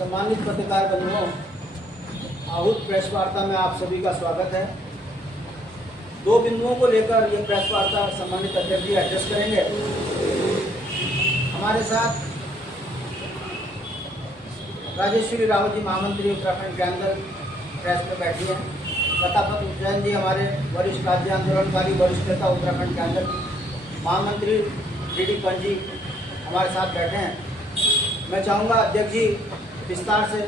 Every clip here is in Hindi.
सम्मानित पत्रकार बंधुओं, आहूत प्रेस वार्ता में आप सभी का स्वागत है। दो बिंदुओं को लेकर यह प्रेस वार्ता सम्मानित अध्यक्ष जी एड्रेस करेंगे। हमारे साथ राजेश्वरी रावत जी महामंत्री उत्तराखंड के अंदर प्रेस में बैठी हैं। प्रतापत उज्जैन जी हमारे वरिष्ठ राज्य आंदोलनकारी वरिष्ठ नेता उत्तराखंड के अंदर, महामंत्री डी पंत जी हमारे साथ बैठे हैं। मैं चाहूँगा अध्यक्ष जी विस्तार से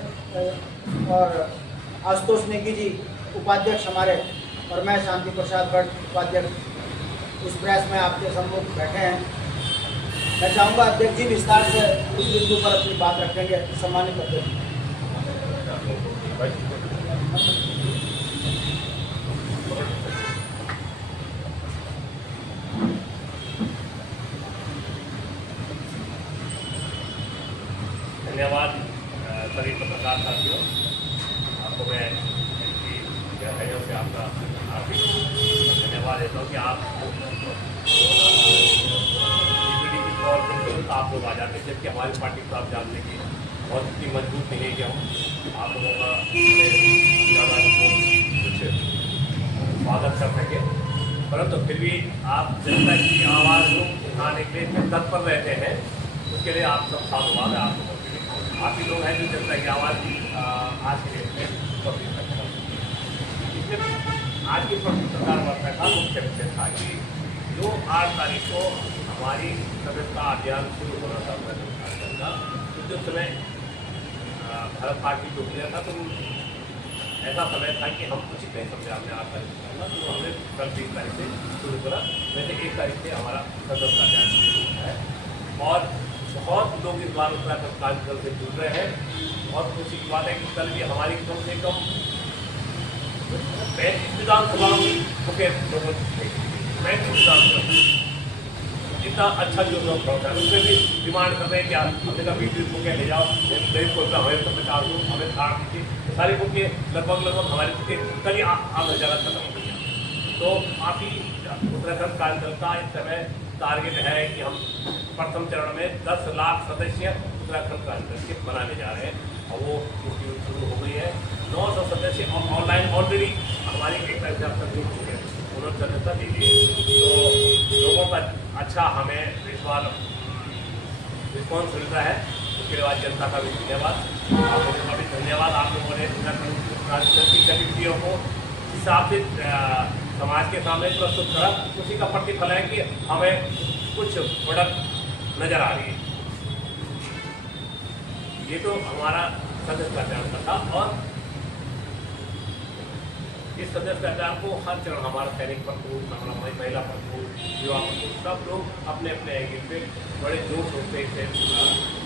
और आशुतोष नेगी जी उपाध्यक्ष हमारे और मैं शांति प्रसाद भट्ट उपाध्यक्ष इस प्रेस में आपके सम्मुख बैठे हैं। मैं चाहूँगा अध्यक्ष जी विस्तार से इस बिंदु पर अपनी बात रखेंगे। सम्मानित अध्यक्ष। धन्यवाद सभी पत्रकार साथियों, आपको मैं इनकी गहराइयों से आपका हार्दिक धन्यवाद देता हूँ कि आप की तौर पर आप लोग आ जाते हैं, जबकि हमारी पार्टी को आप जानने की बहुत इतनी मजबूत नहीं है कि हम आप लोगों का ज़्यादा कुछ स्वागत कर सकें, परंतु फिर भी आप जनता की आवाज़ उठाने के लिए तत्पर रहते हैं, उसके लिए आप सब साधुवाद है। आप ही लोग हैं जो जनता की आवाज़ आज के डेट में पब्लिक करते हैं। इसमें आज की पत्रकार वार्ता का मुख्य विषय था कि जो 8 तारीख को हमारी सदस्यता अभियान शुरू होना था उत्तराखंड का, तो जो समय भारत पार्टी को किया था तो ऐसा समय था कि हम कुछ नहीं समझे हमने 8 तारीख को करना, तो हमने कल 20 तारीख से शुरू करा। वैसे 1 तारीख से हमारा सदस्यता अभियान शुरू हुआ है और बहुत लोग इस बार उत्तराखंड कार्यक्रम से जुड़ रहे हैं। और खुशी की बात है कि कल भी हमारी कम से कम 35 विधानसभाओं के लोगों थे, 35 विधानसभा, इतना अच्छा जो लोग पहुँचा है उसमें भी डिमांड कर रहे हैं कि हमने कहा 20 बुकें ले जाओ, मेरे को हमें तो 50 दो, हमें 60 दीजिए। सारी बुकें लगभग हमारी बुकें कल ही आधा जगह खत्म हो गया। तो काफ़ी उत्तराखंड कार्यक्रम का इस समय टारगेट है कि हम प्रथम चरण में 10 लाख सदस्य उत्तराखंड कार्यक्रम के बनाने जा रहे हैं और वो उसकी शुरू हो गई है। 900 सदस्य ऑनलाइन ऑलरेडी हमारी एक तरह से अब तक जुड़ चुके हैं, उन्होंने सदस्यता दीजिए। तो लोगों का अच्छा हमें इस बार रिस्पॉन्स मिलता है, उसके बाद जनता का भी धन्यवाद, आप लोगों का भी धन्यवाद। आप लोगों ने उत्तराखंड कार्यक्रम की गतिविधियों को हिसाब से समाज के सामने प्रस्तुत करा, उसी का प्रतिफल है कि हमें कुछ प्रोडक्ट नजर आ रही है। ये तो हमारा सदस्यता चरण था और इस सदस्यता चरण को हर चरण हमारा सैनिक प्रकोष्ठ, हमारा महिला प्रकोष्ठ, युवा प्रकोष्ठ, सब लोग अपने अपने एंगल पे बड़े जोश से इसे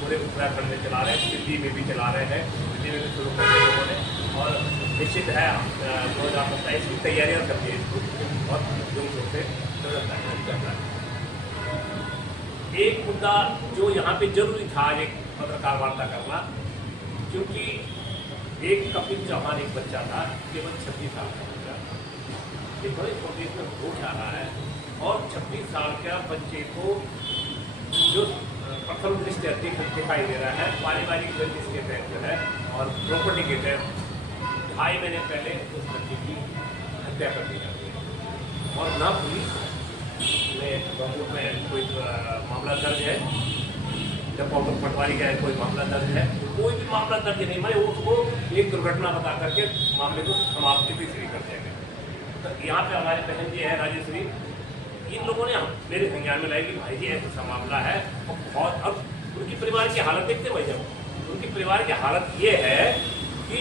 पूरे उत्तराखंड में चला रहे हैं, दिल्ली में भी चला रहे हैं, दिल्ली में भी शुरू कर दिया उन्होंने। और निश्चित है 2027 की तैयारियाँ कर दी इसको और जोश से चल रहा है। एक मुद्दा जो यहाँ पे जरूरी था आज एक पत्रकार वार्ता करना, क्योंकि एक कपिल चौहान एक बच्चा था, केवल 26 साल का बच्चा, ये बड़े प्रदेश में हो जा रहा है और 26 साल का बच्चे को जो प्रथम दृष्टि दिखाई दे रहा है, पारिवारिक रंजिश के तहत जो है और प्रॉपर्टी के तहत 2.5 महीने पहले उस बच्चे की हत्या कर दी जाती है और न पुलिस में कोई मामला दर्ज है, जब पटवारी का कोई मामला दर्ज है, कोई भी मामला दर्ज नहीं, मैं उसको एक दुर्घटना बता करके मामले को समाप्ति भी शुरू कर दिया गया। तो यहाँ पे हमारे बहन जी है राजेश्वरी, इन लोगों ने मेरे संज्ञान में लाई कि भाई जी ऐसा मामला है और बहुत, अब उनकी परिवार की हालत देखते भाई, जब उनकी परिवार की हालत ये है कि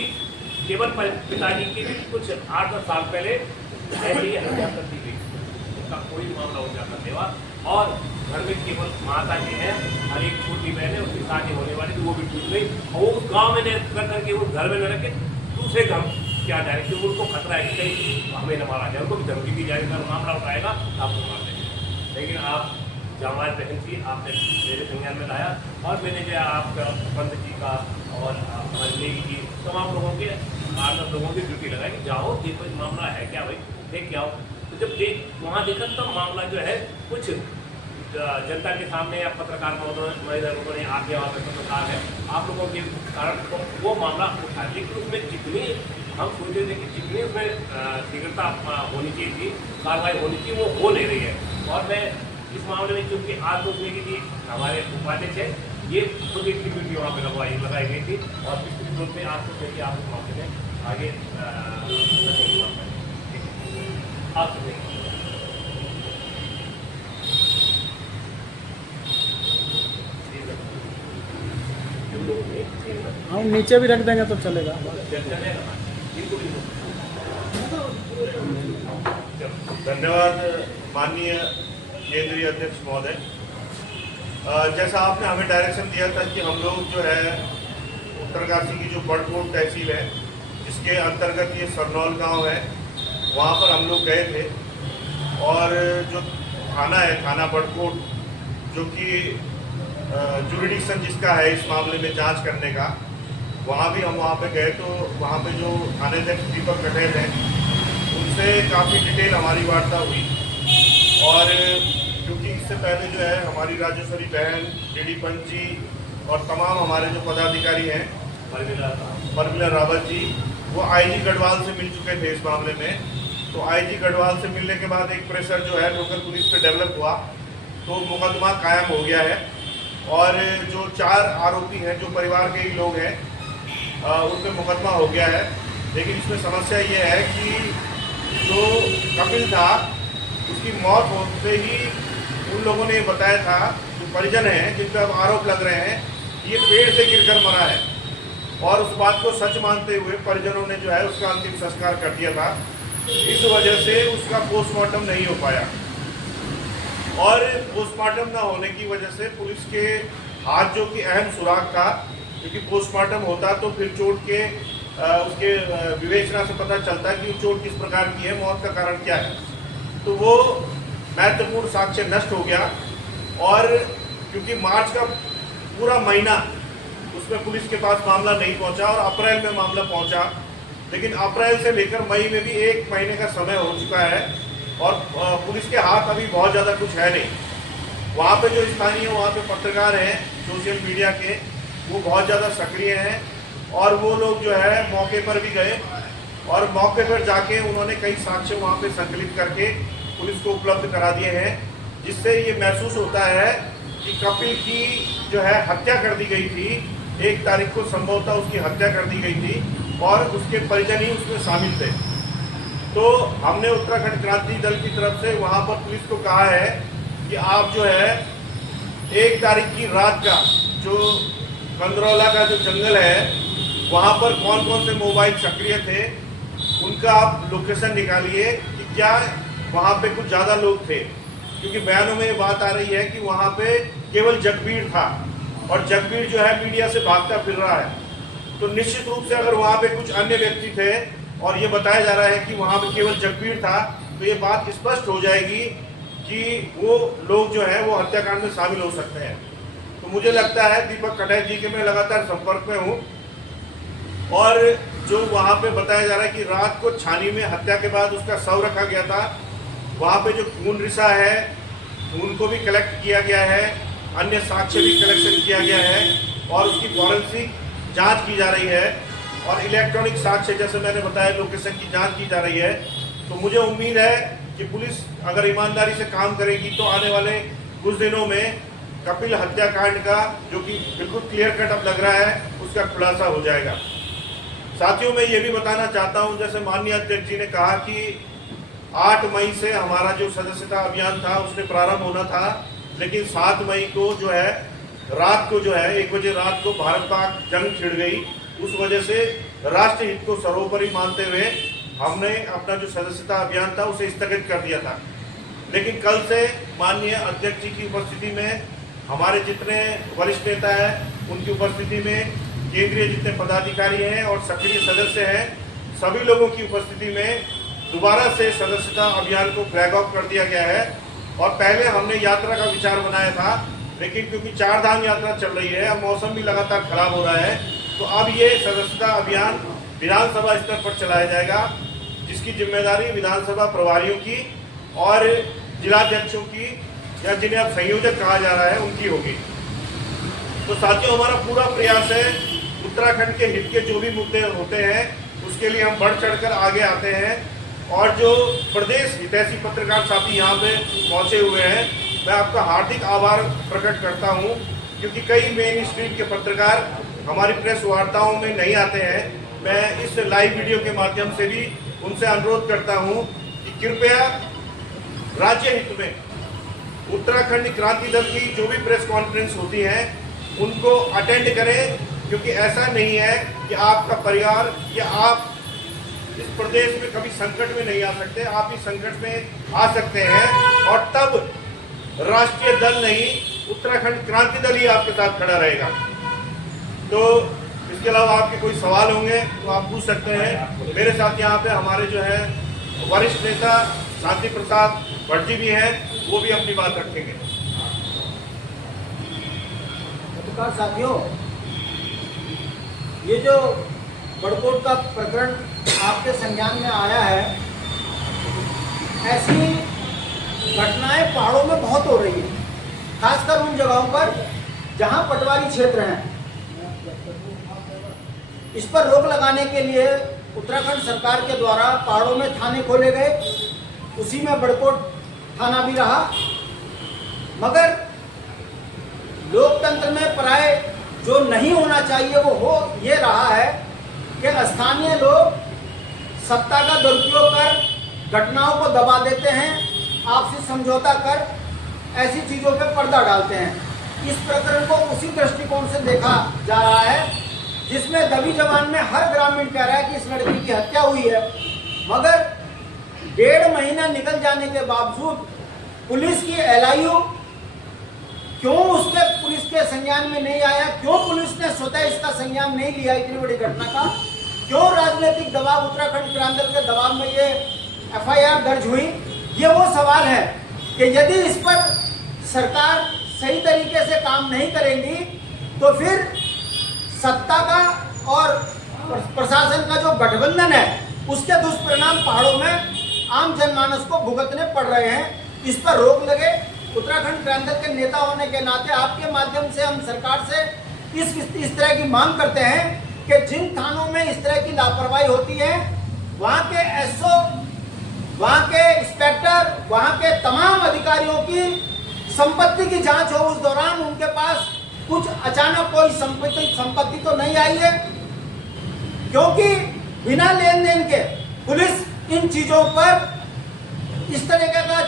केवल पिताजी की कुछ 8-10 साल पहले ऐसे ही हत्या कर दी गई, का कोई मामला हो जाता देवा और घर में केवल माता जी है और एक छोटी बहन है, उसकी शादी होने वाली थी, वो भी टूट गई और वो उस गाँव में रह करके वो घर में न रखे दूसरे गाँव क्या जाए, क्योंकि उनको खतरा है कि कहीं हमें न मारा जाए, उनको भी धमकी दी जाएगी, अगर मामला उठाएगा आपको मार देंगे। लेकिन आप जमात बहन जी आपने मेरे संज्ञान में लाया और मैंने जो आपका पंत जी का और हमारे जी तमाम लोगों के 8-10 लोगों की ड्यूटी लगाई कि जाओ देखो मामला है क्या भाई, देख के आओ। तो जब वहाँ देखा तब मामला जो है कुछ जनता के सामने या पत्रकार महोदय लोगों ने आके वहाँ पे पत्रकार है आप लोगों के कारण वो मामला उठाया, लेकिन उसमें जितनी हम सोचते थे कि जितनी उसमें शीघ्रता होनी चाहिए थी, कार्रवाई होनी चाहिए, वो हो नहीं रही है। और मैं इस मामले में चूँकि आज तो उसमें कि हमारे उपाध्यक्ष है, ये खुद एक ड्यूटी वहाँ पर लगाई गई थी और विस्तृत रूप में आज तो देखिए आप इस मामले में आगे आप हम नीचे भी रख देंगे तो चलेगा। धन्यवाद माननीय केंद्रीय अध्यक्ष महोदय। जैसा आपने हमें डायरेक्शन दिया था कि हम लोग जो है उत्तरकाशी की जो बड़कोट तहसील है जिसके अंतर्गत ये सरनौल गांव है, वहाँ पर हम लोग गए थे और जो थाना है थाना बड़कोट जो कि जुरिडिक्शन जिसका है इस मामले में जांच करने का, वहाँ भी हम वहाँ पे गए तो वहाँ पे जो थानेध्यक्ष दीपक कटेल हैं उनसे काफ़ी डिटेल हमारी वार्ता हुई। और क्योंकि इससे पहले जो है हमारी राजेश्वरी बहन, डीडी पंच जी और तमाम हमारे जो पदाधिकारी हैं, परमिला रावत जी, वो आईजी गढ़वाल से मिल चुके थे इस मामले में। तो आईजी गढ़वाल से मिलने के बाद एक प्रेशर जो है लोकल पुलिस पे डेवलप हुआ तो मुकदमा कायम हो गया है। और जो 4 आरोपी हैं जो परिवार के ही लोग हैं उन पर मुकदमा हो गया है। लेकिन इसमें समस्या ये है कि जो कपिल था उसकी मौत होते ही उन लोगों ने बताया था, जो परिजन हैं जिन पर अब आरोप लग रहे हैं, ये पेड़ से गिरकर मरा है। और उस बात को सच मानते हुए परिजनों ने जो है उसका अंतिम संस्कार कर दिया था। इस वजह से उसका पोस्टमार्टम नहीं हो पाया और पोस्टमार्टम ना होने की वजह से पुलिस के हाथ जो कि अहम सुराग था, क्योंकि पोस्टमार्टम होता तो फिर चोट के उसके विवेचना से पता चलता कि चोट किस प्रकार की है, मौत का कारण क्या है, तो वो महत्वपूर्ण साक्ष्य नष्ट हो गया। और क्योंकि मार्च का पूरा महीना उसमें पुलिस के पास मामला नहीं पहुंचा और अप्रैल में मामला पहुंचा, लेकिन अप्रैल से लेकर मई में भी 1 महीने का समय हो चुका है और पुलिस के हाथ अभी बहुत ज़्यादा कुछ है नहीं। वहाँ पे जो स्थानीय वहाँ पे पत्रकार हैं सोशल मीडिया के, वो बहुत ज़्यादा सक्रिय हैं और वो लोग जो है मौके पर भी गए और मौके पर जाके उन्होंने कई साक्ष्य वहाँ पे संकलित करके पुलिस को उपलब्ध करा दिए हैं, जिससे ये महसूस होता है कि कपिल की जो है हत्या कर दी गई थी। 1 तारीख को संभवतः उसकी हत्या कर दी गई थी और उसके परिजन ही उसमें शामिल थे। तो हमने उत्तराखंड क्रांति दल की तरफ से वहाँ पर पुलिस को कहा है कि आप जो है 1 तारीख की रात का जो कंदरौला का जो जंगल है वहाँ पर कौन कौन से मोबाइल सक्रिय थे उनका आप लोकेशन निकालिए कि क्या वहाँ पे कुछ ज़्यादा लोग थे, क्योंकि बयानों में ये बात आ रही है कि वहाँ पे केवल जगबीर था और जगबीर जो है मीडिया से भागता फिर रहा है। तो निश्चित रूप से अगर वहाँ पे कुछ अन्य व्यक्ति थे और ये बताया जा रहा है कि वहाँ पे केवल जगबीर था, तो ये बात स्पष्ट हो जाएगी कि वो लोग जो है वो हत्याकांड में शामिल हो सकते हैं। तो मुझे लगता है दीपक कटेल जी के मैं लगातार संपर्क में हूँ और जो वहाँ पे बताया जा रहा है कि रात को छानी में हत्या के बाद उसका शव रखा गया था, वहाँ पे जो खून रिसा है उनको भी कलेक्ट किया गया है, अन्य साक्ष्य भी कलेक्शन किया गया है और उसकी फॉरेंसिक जाँच की जा रही है और इलेक्ट्रॉनिक साक्ष्य जैसे मैंने बताया लोकेशन की जांच की जा रही है। तो मुझे उम्मीद है कि पुलिस अगर ईमानदारी से काम करेगी तो आने वाले कुछ दिनों में कपिल हत्याकांड का जो कि बिल्कुल क्लियर कट अब लग रहा है उसका खुलासा हो जाएगा। साथियों मैं ये भी बताना चाहता हूँ, जैसे माननीय अध्यक्ष जी ने कहा कि 8 मई से हमारा जो सदस्यता अभियान था उसने प्रारंभ होना था, लेकिन 7 मई को जो है रात को जो है 1 बजे रात को भारत पाक जंग छिड़ गई। उस वजह से राष्ट्र हित को सर्वोपरि मानते हुए हमने अपना जो सदस्यता अभियान था उसे स्थगित कर दिया था। लेकिन कल से माननीय अध्यक्ष जी की उपस्थिति में हमारे जितने वरिष्ठ नेता हैं उनकी उपस्थिति में केंद्रीय जितने पदाधिकारी हैं और सक्रिय सदस्य हैं, सभी लोगों की उपस्थिति में दोबारा से सदस्यता अभियान को फ्लैग ऑफ कर दिया गया है। और पहले हमने यात्रा का विचार बनाया था, लेकिन क्योंकि 4 धाम यात्रा चल रही है, अब मौसम भी लगातार खराब हो रहा है, तो अब ये सदस्यता अभियान विधानसभा स्तर पर चलाया जाएगा, जिसकी जिम्मेदारी विधानसभा प्रभारियों की और जिलाध्यक्षों की या जिन्हें अब संयोजक कहा जा रहा है उनकी होगी। तो साथियों, हमारा पूरा प्रयास है उत्तराखंड के हित के जो भी मुद्दे होते हैं उसके लिए हम बढ़ चढ़कर आगे आते हैं। और जो प्रदेश हितैषी पत्रकार साथी यहाँ पे पहुँचे हुए हैं, मैं आपका हार्दिक आभार प्रकट करता हूँ, क्योंकि कई मेन स्ट्रीम के पत्रकार हमारी प्रेस वार्ताओं में नहीं आते हैं। मैं इस लाइव वीडियो के माध्यम से भी उनसे अनुरोध करता हूँ कि कृपया राज्य हित में उत्तराखंड क्रांति दल की जो भी प्रेस कॉन्फ्रेंस होती है उनको अटेंड करें, क्योंकि ऐसा नहीं है कि आपका परिवार या आप इस प्रदेश में कभी संकट में नहीं आ सकते। आप इस संकट में आ सकते हैं और तब राष्ट्रीय दल नहीं, उत्तराखंड क्रांति दल ही आपके साथ खड़ा रहेगा। तो इसके अलावा आपके कोई सवाल होंगे तो आप पूछ सकते हैं। मेरे साथ यहाँ पे हमारे जो है वरिष्ठ नेता शांति प्रसाद भट्टी भी हैं, वो भी अपनी बात रखेंगे। पत्रकार साथियों, ये जो बड़कोट का प्रकरण आपके संज्ञान में आया है, ऐसी घटनाएं पहाड़ों में बहुत हो रही है, खासकर उन जगहों पर जहां पटवारी क्षेत्र हैं। इस पर रोक लगाने के लिए उत्तराखंड सरकार के द्वारा पहाड़ों में थाने खोले गए, उसी में बड़कोट थाना भी रहा। मगर लोकतंत्र में प्राय जो नहीं होना चाहिए वो हो ये रहा है कि स्थानीय लोग सत्ता का दुरुपयोग कर घटनाओं को दबा देते हैं, आपसी समझौता कर ऐसी चीज़ों पे पर्दा डालते हैं। इस प्रकरण को उसी दृष्टिकोण से देखा जा रहा है जिसमें दबी जबान में हर ग्रामीण कह रहा है कि इस लड़की की हत्या हुई है, मगर 1.5 महीना निकल जाने के बावजूद पुलिस की LIU क्यों उसके पुलिस के संज्ञान में नहीं आया, क्यों पुलिस ने स्वतः इसका संज्ञान नहीं लिया इतनी बड़ी घटना का, क्यों राजनीतिक दबाव, उत्तराखंड क्रांति दल के दबाव में ये FIR दर्ज हुई। ये वो सवाल है कि यदि इस पर सरकार सही तरीके से काम नहीं करेंगी तो फिर सत्ता का और प्रशासन का जो गठबंधन है उसके दुष्परिणाम पहाड़ों में आम जनमानस को भुगतने पड़ रहे हैं। इस पर रोक लगे। उत्तराखंड क्रांति दल के नेता होने के नाते आपके माध्यम से हम सरकार से इस तरह की मांग करते हैं कि जिन थानों में इस तरह की लापरवाही होती है वहाँ के SO, वहाँ के इंस्पेक्टर, वहाँ के तमाम अधिकारियों की संपत्ति की जांच हो। उस दौरान उनके पास कुछ अचानक कोई संपत्ति तो नहीं आई है, क्योंकि बिना लेन देन के पुलिस इन चीजों पर इस तरीके का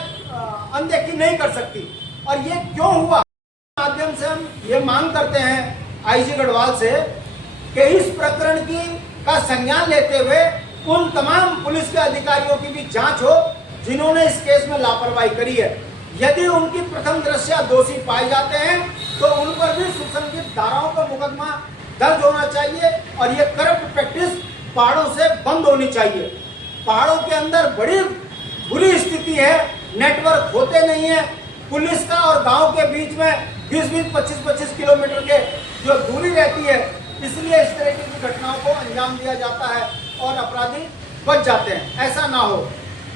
अनदेखी नहीं कर सकती। और ये क्यों हुआ, माध्यम से हम ये मांग करते हैं IG गढ़वाल से कि इस प्रकरण का संज्ञान लेते हुए उन तमाम पुलिस के अधिकारियों की भी जांच हो जिन्होंने इस केस में लापरवाही करी है। यदि उनकी प्रथम दृष्टया दोषी पाए जाते हैं तो उन पर भी सुसंगठित धाराओं पर मुकदमा दर्ज होना चाहिए और ये करप्ट प्रैक्टिस पहाड़ों से बंद होनी चाहिए। पहाड़ों के अंदर बड़ी बुरी स्थिति है, नेटवर्क होते नहीं है, पुलिस का और गांव के बीच में 20-20, 25-25 किलोमीटर के जो दूरी रहती है, इसलिए इस तरह की घटनाओं को अंजाम दिया जाता है और अपराधी बच जाते हैं। ऐसा ना हो,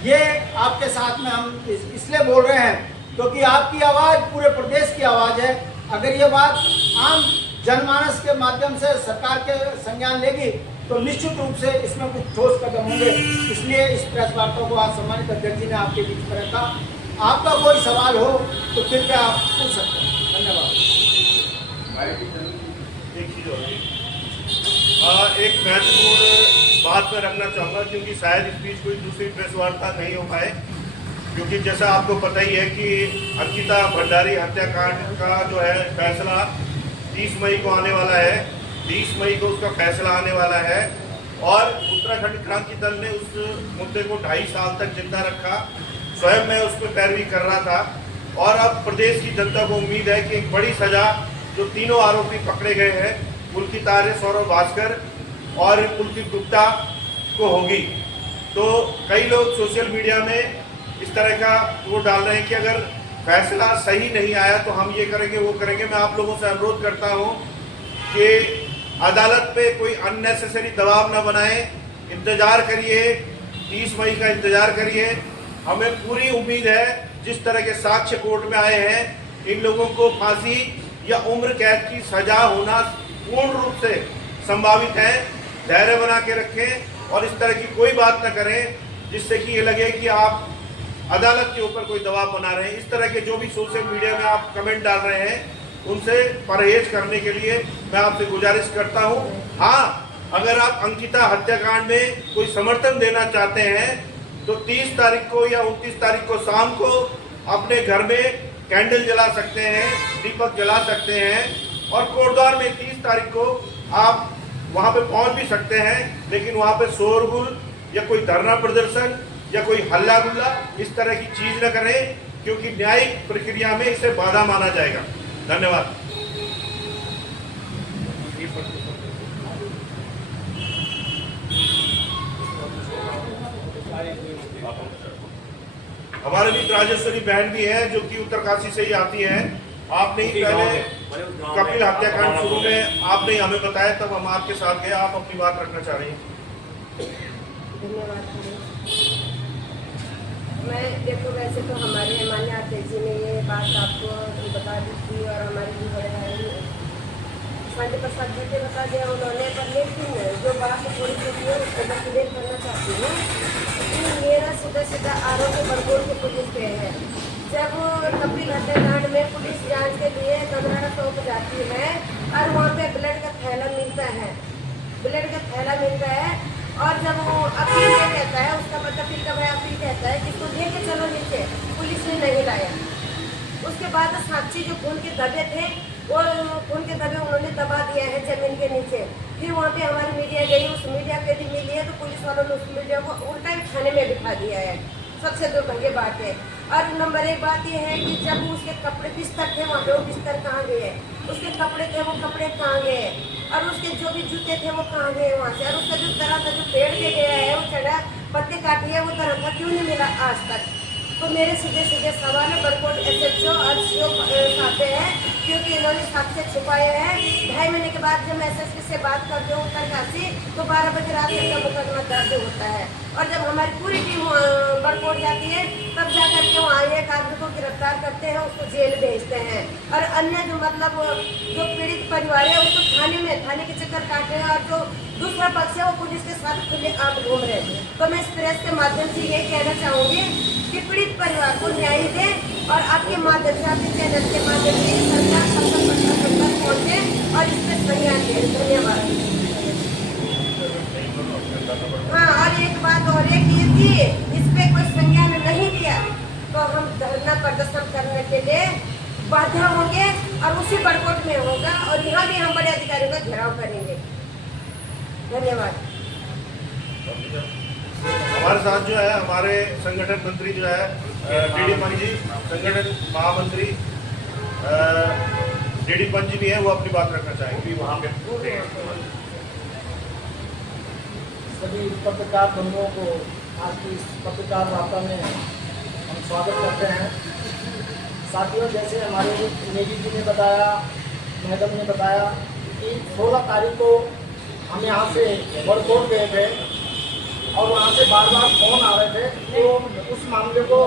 ये आपके साथ में हम इसलिए बोल रहे हैं क्योंकि आपकी आवाज़ पूरे प्रदेश की आवाज़ है। अगर ये बात आम जनमानस के माध्यम से सरकार के संज्ञान लेगी तो निश्चित रूप से इसमें कुछ ठोस कदम होंगे। इसलिए इस प्रेस वार्ता को आज सम्मानित अध्यक्ष जी ने आपके बीच में रखा। आपका कोई सवाल हो तो कृपया आप पूछ सकते हैं। धन्यवाद। एक महत्वपूर्ण बात मैं रखना चाहूँगा, क्योंकि शायद इस बीच कोई दूसरी प्रेस वार्ता नहीं हो पाए, क्योंकि जैसा आपको पता ही है कि अंकिता भंडारी हत्याकांड का जो है फैसला 30 मई को आने वाला है। 30 मई को उसका फैसला आने वाला है और उत्तराखंड क्रांति दल ने उस मुद्दे को 2.5 साल तक जिंदा रखा। स्वयं मैं उस पर पैरवी कर रहा था और अब प्रदेश की जनता को उम्मीद है कि एक बड़ी सजा जो तीनों आरोपी पकड़े गए हैं, पुलकित आर्य, सौरभ भास्कर और पुलकित गुप्ता को होगी। तो कई लोग सोशल मीडिया में इस तरह का वो डाल रहे हैं कि अगर फैसला सही नहीं आया तो हम ये करेंगे वो करेंगे। मैं आप लोगों से अनुरोध करता हूँ कि अदालत पे कोई अननेसेसरी दबाव न बनाएं, इंतज़ार करिए, 30 मई का इंतज़ार करिए। हमें पूरी उम्मीद है जिस तरह के साक्ष्य कोर्ट में आए हैं, इन लोगों को फांसी या उम्र कैद की सजा होना पूर्ण रूप से संभावित है। धैर्य बना के रखें और इस तरह की कोई बात न करें जिससे कि ये लगे कि आप अदालत के ऊपर कोई दबाव बना रहे हैं। इस तरह के जो भी सोशल मीडिया में आप कमेंट डाल रहे हैं उनसे परहेज करने के लिए मैं आपसे गुजारिश करता हूं। हाँ, अगर आप अंकिता हत्याकांड में कोई समर्थन देना चाहते हैं तो 30 तारीख को या 29 तारीख को शाम को अपने घर में कैंडल जला सकते हैं, दीपक जला सकते हैं और कोटद्वार में 30 तारीख को आप वहां पे पहुंच भी सकते हैं, लेकिन वहां पे शोरगुल या कोई धरना प्रदर्शन या कोई हल्ला गुल्ला इस तरह की चीज न करें, क्योंकि न्यायिक प्रक्रिया में इसे बाधा माना जाएगा। धन्यवाद। हमारे बीच राजेश्वरी बहन भी है जो कि उत्तरकाशी से ही आती हैं। आपने ही पहले कपिल हत्याकांड शुरू में आपने हमें बताया, तब हम आपके साथ गए। आप अपनी बात रखना चाह रही हैं। धन्यवाद। मैं देखो, वैसे तो हमारे मान्य अध्यक्ष जी ने ये बात आपको बता दी थी और हमारे भी बड़े भाई संजय प्रसाद जी ने बता दिया उन्होंने, पर लेकिन जो बात थोड़ी सी है उसको मैं क्लियर करना चाहती हूँ कि मेरा सीधा आरोप बरगोल की पुलिस पे है। जब कपिल हत्याकांड में पुलिस जांच के लिए कमरा तोप जाती है और वहाँ पे ब्लड का थैला मिलता है, और जब वो अपील ये कहता है, उसका कपिल का भाई अपील कहता है कि इसको लेके चलो नीचे, पुलिस ने नहीं लाया। उसके बाद साक्षी जो खून के धब्बे थे वो खून के धब्बे उन्होंने दबा दिया है जमीन के नीचे। फिर वहाँ पे हमारी मीडिया गई, उस मीडिया पे भी मिली है तो पुलिस वालों ने उस मीडिया को उल्टा ही थाने में बिठा दिया है। सबसे दुर्भाग्य बात है। और नंबर एक बात यह है कि जब उसके कपड़े बिस्तर थे वहाँ पे, वो बिस्तर कहाँ गए, उसके कपड़े थे वो कपड़े कहाँ गए, और उसके जो भी जूते थे वो कहाँ गए वहाँ से, और उसका जो तरह था जो पेड़ के गया है वो चढ़ा पत्ते काटी है वो तरह था क्यों नहीं मिला आज तक। तो मेरे सीधे सवाल है बरकोट SHO और CO साथे हैं, क्योंकि इन्होंने साक्ष्य छुपाए हैं। 2.5 महीने के बाद जब मैं SSP से बात करती हूँ उत्तरकाशी, तो 12 बजे रात का मुकदमा दर्ज होता है, और जब हमारी पूरी टीम बरकोट जाती है तब जा करके वहाँ एक आदमी को गिरफ्तार करते हैं, उसको जेल भेजते हैं, और अन्य जो मतलब जो पीड़ित परिवार है उसको थाने के चक्कर काटे हैं, और जो दूसरा पक्ष है वो पुलिस के साथ खुले आप घूम रहे हैं। तो मैं इस प्रेस के माध्यम से ये कहना चाहूँगी कि पीड़ित परिवार को न्याय दें, और आपके माध्यम से, आपके चैनल के माध्यम से सरकार तक पहुँचे और इस पर संज्ञान दें। धन्यवाद। हाँ, और एक बात और है कि इस पे कोई संज्ञान नहीं दिया तो हम धरना प्रदर्शन करने के लिए बाध्य होंगे, और उसी बरकोट में होगा, और यहाँ भी हम बड़े अधिकारियों का घेराव करेंगे। धन्यवाद। हमारे साथ जो है हमारे संगठन मंत्री जो है DD पंच जी, संगठन महामंत्री DD पंच जी भी है, वो अपनी बात रखना चाहेंगे। वहाँ पे सभी पत्रकार बंधुओं को आज की इस पत्रकार वार्ता में हम स्वागत करते हैं। साथियों, जैसे हमारे नेगी जी ने बताया, मैडम ने बताया कि 16 तारीख को हम यहाँ से बरकोट गए थे और वहाँ से बार फोन आ रहे थे, तो उस मामले को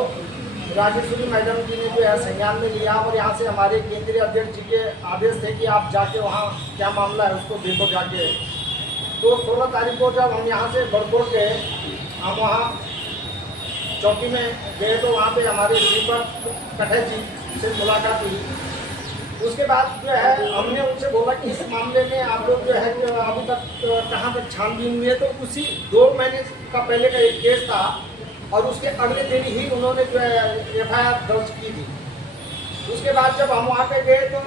राजेश्वरी मैडम जी ने जो है संज्ञान में लिया, और यहाँ से हमारे केंद्रीय अध्यक्ष जी के आदेश थे कि आप जाके वहाँ क्या मामला है उसको देखो जाके। तो 16 तारीख को जब हम यहाँ से बरकोट गए, हम वहाँ चौकी में गए तो वहाँ पे हमारे दीपक कठेर जी से मुलाकात हुई। उसके बाद जो है हमने उनसे बोला कि इस मामले में आप लोग जो है जो अभी तक कहाँ तक छानबीन हुई है, तो उसी 2 महीने का पहले का एक केस था, और उसके अगले दिन ही उन्होंने जो है FIR दर्ज की थी। उसके बाद जब हम वहाँ पे गए तो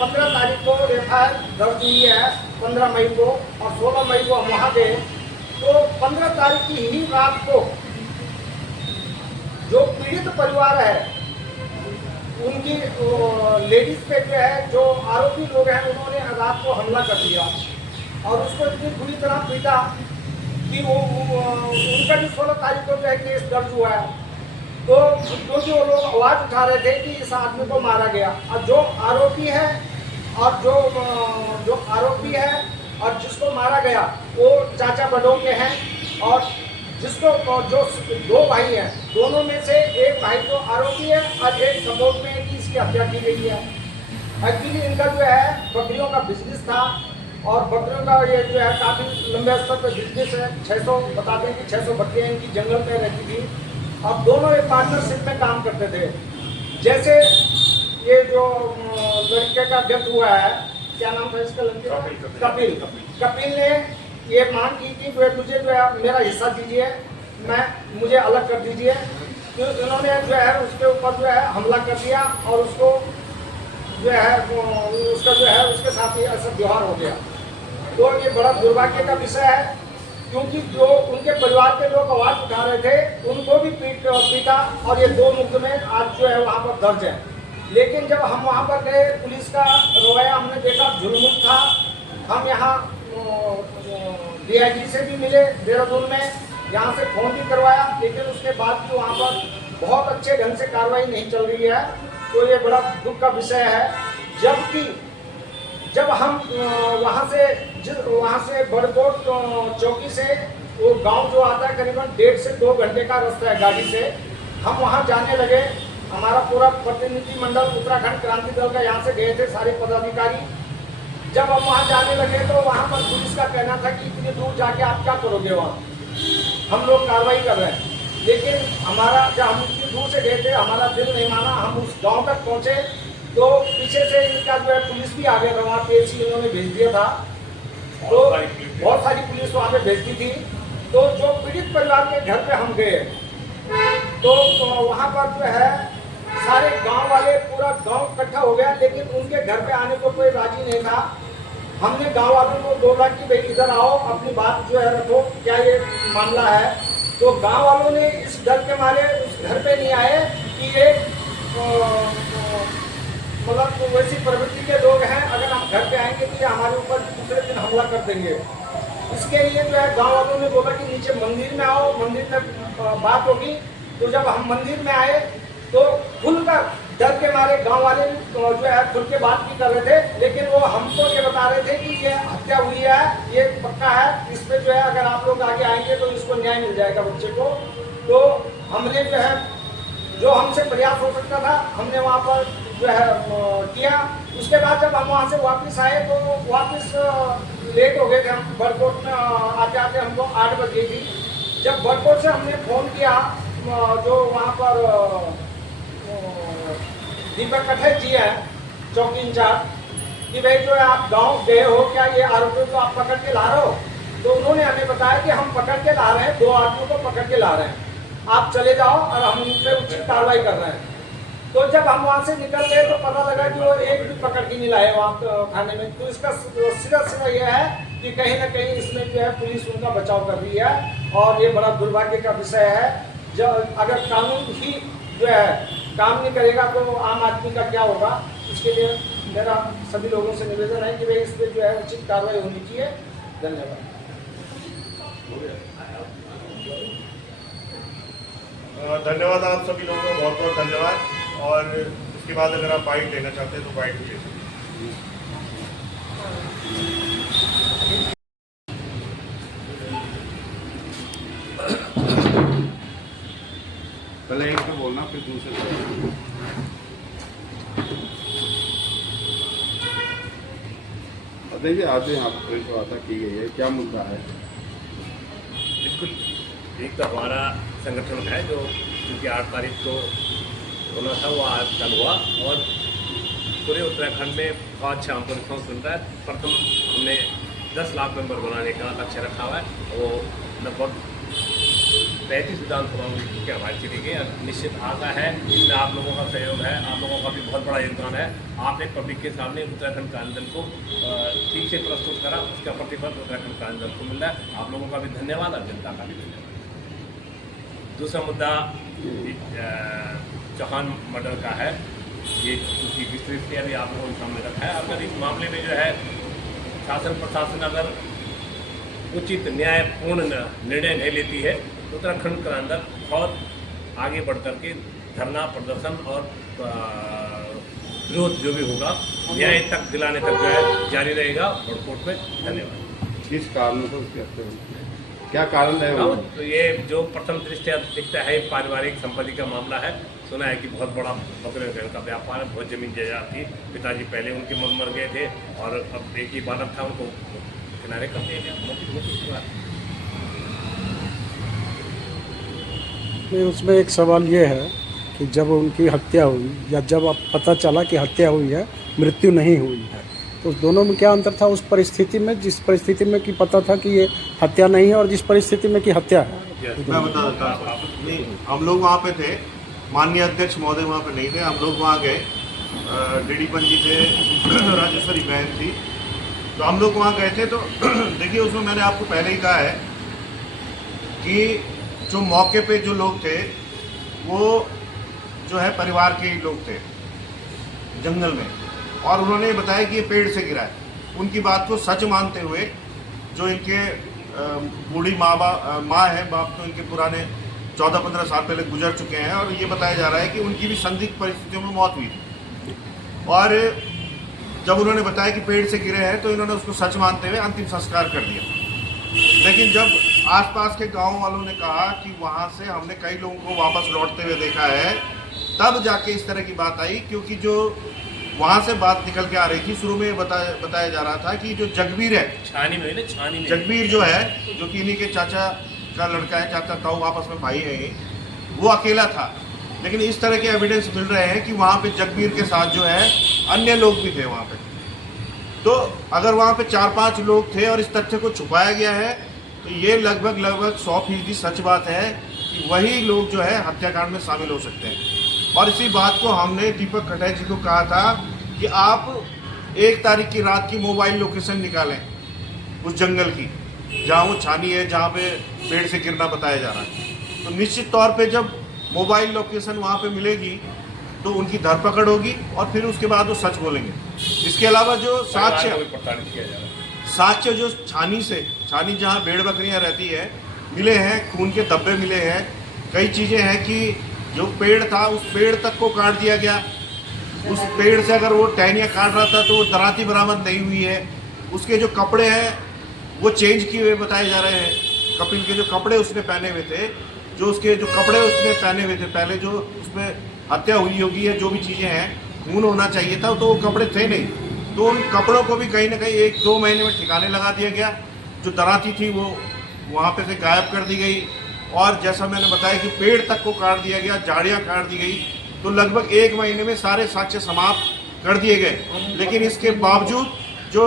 15 तारीख को FIR दर्ज हुई है, 15 मई को, और 16 मई को हम वहाँ गए तो 15 तारीख की ही रात को जो पीड़ित परिवार है उनकी लेडीज पे जो है जो आरोपी लोग हैं उन्होंने रात को हमला कर दिया, और उसको इतनी बुरी तरह पीटा कि वो उनका भी 16 तारीख को जो है केस दर्ज हुआ है। तो क्योंकि वो लोग आवाज़ उठा रहे थे कि इस आदमी को मारा गया, और जो आरोपी है और जिसको मारा गया वो चाचा बडों के हैं, और जिसको जो दो भाई हैं, दोनों में से एक भाई तो आरोपी है और एक सपोर्ट में है कि इसकी हत्या की गई है। एक्चुअली इनका जो है बकरियों का बिजनेस था और बकरियों का ये जो है काफ़ी लंबे स्तर पर बिजनेस है। 600 बताते हैं कि 600 बकरियाँ इनकी जंगल में रहती थी। अब दोनों एक पार्टनरशिप में काम करते थे। जैसे ये जो लड़के का डेथ हुआ है, क्या नाम था इसका लड़के का? कपिल ने ये मांग की कि मुझे जो है मेरा हिस्सा दीजिए, मुझे अलग कर दीजिए। तो इन्होंने जो है उसके ऊपर जो है हमला कर दिया और उसको जो है उसका जो है उसके साथ ही ऐसा व्यवहार हो गया। तो ये बड़ा दुर्भाग्य का विषय है, क्योंकि जो उनके परिवार के लोग आवाज़ उठा रहे थे उनको भी पीटा और ये 2 मुकदमे आज जो है वहाँ पर दर्ज है। लेकिन जब हम वहाँ पर गए, पुलिस का रवैया हमने देखा जुल्म था। हम यहाँ DIG से भी मिले देहरादून में, यहाँ से फ़ोन भी करवाया, लेकिन उसके बाद भी वहाँ पर बहुत अच्छे ढंग से कार्रवाई नहीं चल रही है। तो ये बड़ा दुख का विषय है। जबकि जब हम वहाँ से बड़कोट चौकी से वो गांव जो आता है करीबन 1.5 से 2 घंटे का रास्ता है गाड़ी से, हम वहाँ जाने लगे। हमारा पूरा प्रतिनिधि मंडल उत्तराखंड क्रांति दल का यहाँ से गए थे सारे पदाधिकारी। जब हम वहाँ जाने लगे तो वहाँ पर पुलिस का कहना था कि इतनी दूर जाके आप क्या करोगे, वहाँ हम लोग कार्रवाई कर रहे हैं। लेकिन हमारा जब हम इतनी दूर से गए थे, हमारा दिल नहीं माना। हम उस गांव तक पहुँचे तो पीछे से इनका जो है पुलिस भी आ गया था, वहाँ PSC इन्होंने भेज दिया था। तो बहुत सारी पुलिस वहाँ पे भेजती थी। तो जो पीड़ित परिवार के घर पे हम गए तो वहाँ पर जो है सारे गांव वाले, पूरा गांव इकट्ठा हो गया, लेकिन उनके घर पे आने को कोई राजी नहीं था। हमने गांव वालों को बोला कि भाई इधर आओ, अपनी बात जो है रखो, क्या ये मामला है। तो गांव वालों ने इस डर के मारे उस घर पे नहीं आए कि ये मतलब वैसी प्रवृत्ति के लोग हैं, अगर हम घर पे आएंगे तो ये हमारे ऊपर दूसरे दिन हमला कर देंगे। इसके लिए जो है गांव वालों ने बोला कि नीचे मंदिर में आओ, मंदिर में बात होगी। तो जब हम मंदिर में आए तो खुलकर डर के मारे गांव वाले जो है खुल के बात भी कर रहे थे, लेकिन वो हमको ये बता रहे थे कि ये हत्या हुई है, ये पक्का है, इसमें जो है अगर आप लोग आगे आएंगे तो इसको न्याय मिल जाएगा बच्चे को। तो हमने जो है जो हमसे प्रयास हो सकता था हमने वहाँ पर जो है किया। उसके बाद जब हम वहाँ से वापस आए तो वापस लेट हो गए थे। हम बड़कोट में आते आते हमको 8 बज गई थी। जब बड़कोट से हमने फ़ोन किया जो वहाँ पर दीपक कठेर जी है चौकी इंचार्ज, कि भाई जो है आप गांव गए हो क्या, ये आरोपियों को आप पकड़ के ला रहे हो? तो उन्होंने हमें बताया कि हम पकड़ के ला रहे हैं, 2 आदमियों को पकड़ के ला रहे हैं, आप चले जाओ और हम उन पर उचित कार्रवाई कर रहे हैं। तो जब हम वहाँ से निकल गए तो पता लगा कि वो एक भी पकड़ के नहीं लाए वहाँ थाने में। तो इसका सीधा यह है कि कहीं ना कहीं इसमें जो है पुलिस उनका बचाव कर रही है और ये बड़ा दुर्भाग्य का विषय है। जब अगर कानून ही जो है काम नहीं करेगा तो आम आदमी का क्या होगा। इसके लिए मेरा सभी लोगों से निवेदन है कि भाई इस पर जो है उचित कार्रवाई होनी चाहिए। धन्यवाद। धन्यवाद आप सभी लोगों को, बहुत बहुत धन्यवाद। और इसके बाद अगर आप बाइट लेना चाहते हैं तो बाइट भी ले सकते हैं। पहले एक पे बोलना फिर दूसरे पे। देखिए आज यहाँ पर प्रेस वार्ता की गई है, क्या मुद्दा है? बिल्कुल, एक तो हमारा संगठन है जो क्योंकि 8 तारीख को होना था वो आज कल हुआ और पूरे उत्तराखंड में बहुत अच्छा हमको रिस्पॉन्स मिल रहा है। प्रथम हमने 10 लाख मेंबर बनाने का लक्ष्य रखा हुआ है। वो लगभग 35 विधानसभा की हमारी चली गई। निश्चित आशा है इसमें आप लोगों का सहयोग है, आप लोगों का भी बहुत बड़ा योगदान है। आपने पब्लिक के सामने उत्तराखंड क्रांति दल को ठीक से प्रस्तुत करा, उसका प्रतिफल उत्तराखंड क्रांति दल को मिल रहा है। आप लोगों का भी धन्यवाद और जनता का भी धन्यवाद। दूसरा मुद्दा चौहान मर्डर का है। ये उसकी विस्तृत किया भी आप लोगों के सामने रखा है। अगर इस मामले में जो है शासन प्रशासन अगर उचित न्यायपूर्ण निर्णय नहीं लेती है तो उत्तराखंड क्रांति दल बहुत आगे बढ़ करके धरना प्रदर्शन और विरोध जो भी होगा न्याय तक दिलाने तक जो है जारी रहेगा। और कोर्ट में धन्यवाद। किस कारण से उसकी हत्या हुई? क्या कारण है वो? तो ये जो प्रथम दृष्टया दिखता है पारिवारिक संपत्ति का मामला है। सुना है कि बहुत बड़ा बकरे वकरे का व्यापार है, बहुत जमीन जायदाद थी। पिताजी पहले उनके मर गए थे और अब एक ही बालक था, उनको किनारे कर दिया गया। उसमें एक सवाल ये है कि जब उनकी हत्या हुई या जब अब पता चला कि हत्या हुई है, मृत्यु नहीं हुई है, तो दोनों में क्या अंतर था उस परिस्थिति में, जिस परिस्थिति में कि पता था कि ये हत्या नहीं है और जिस परिस्थिति में कि हत्या है? मैं बता देता हूँ। नहीं, हम लोग वहाँ पे थे, माननीय अध्यक्ष महोदय वहाँ पे नहीं थे, हम लोग वहाँ गए, डीडी पंजी थे, राजेश्वरी बहन थी, तो हम लोग वहाँ गए थे। तो देखिए उसमें मैंने आपको पहले ही कहा है कि जो मौके पे जो लोग थे वो जो है परिवार के ही लोग थे जंगल में, और उन्होंने बताया कि ये पेड़ से गिरा है। उनकी बात को सच मानते हुए जो इनके बूढ़ी माँ है, बाप तो इनके पुराने 14-15 साल पहले गुजर चुके हैं, और ये बताया जा रहा है कि उनकी भी संदिग्ध परिस्थितियों में मौत हुई थी। और जब उन्होंने बताया कि पेड़ से गिरे हैं तो इन्होंने उसको सच मानते हुए अंतिम संस्कार कर दिया। लेकिन जब आसपास के गांव वालों ने कहा कि वहाँ से हमने कई लोगों को वापस लौटते हुए देखा है, तब जाके इस तरह की बात आई। क्योंकि जो वहाँ से बात निकल के आ रही थी, शुरू में बताया जा रहा था कि जो जगबीर है, छानी में जगबीर जो है, जो कि इन्हीं के चाचा का लड़का है, चाचा ताऊ आपस में भाई है ये, वो अकेला था। लेकिन इस तरह के एविडेंस मिल रहे हैं कि वहाँ पे जगबीर के साथ जो है अन्य लोग भी थे वहाँ पे। तो अगर वहाँ पे 4-5 लोग थे और इस तथ्य को छुपाया गया है, तो ये लगभग 100% सच बात है कि वही लोग जो है हत्याकांड में शामिल हो सकते हैं। और इसी बात को हमने दीपक कटाई जी को कहा था कि आप 1 तारीख की रात की मोबाइल लोकेशन निकालें उस जंगल की, जहाँ वो छानी है, जहाँ पे पेड़ से गिरना बताया जा रहा है। तो निश्चित तौर पे जब मोबाइल लोकेशन वहाँ पे मिलेगी तो उनकी धरपकड़ होगी और फिर उसके बाद वो सच बोलेंगे। इसके अलावा जो साक्ष्य जो छानी जहाँ भेड़ बकरियाँ रहती है मिले हैं, खून के धब्बे मिले हैं, कई चीज़ें हैं कि जो पेड़ था उस पेड़ तक को काट दिया गया। उस पेड़ से अगर वो टहनियाँ काट रहा था तो वो दराती बरामद नहीं हुई है। उसके जो कपड़े हैं वो चेंज किए हुए बताए जा रहे हैं। कपिल के जो कपड़े उसने पहने हुए थे, जो उसके जो कपड़े उसने पहने हुए थे पहले, जो उसमें हत्या हुई होगी या जो भी चीज़ें हैं, खून होना चाहिए था, तो वो कपड़े थे नहीं। तो उन कपड़ों को भी कहीं ना कहीं 1-2 महीने में ठिकाने लगा दिया गया। जो दराती थी वो वहाँ पे से गायब कर दी गई, और जैसा मैंने बताया कि पेड़ तक को काट दिया गया, झाड़ियाँ काट दी गई। तो लगभग 1 महीने में सारे साक्ष्य समाप्त कर दिए गए। लेकिन इसके बावजूद जो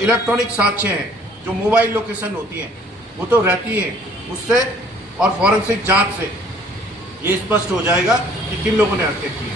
इलेक्ट्रॉनिक साक्ष्य हैं, जो मोबाइल लोकेशन होती हैं, वो तो रहती हैं। उससे और फॉरेंसिक जांच से ये स्पष्ट हो जाएगा कि किन लोगों ने हत्या की है।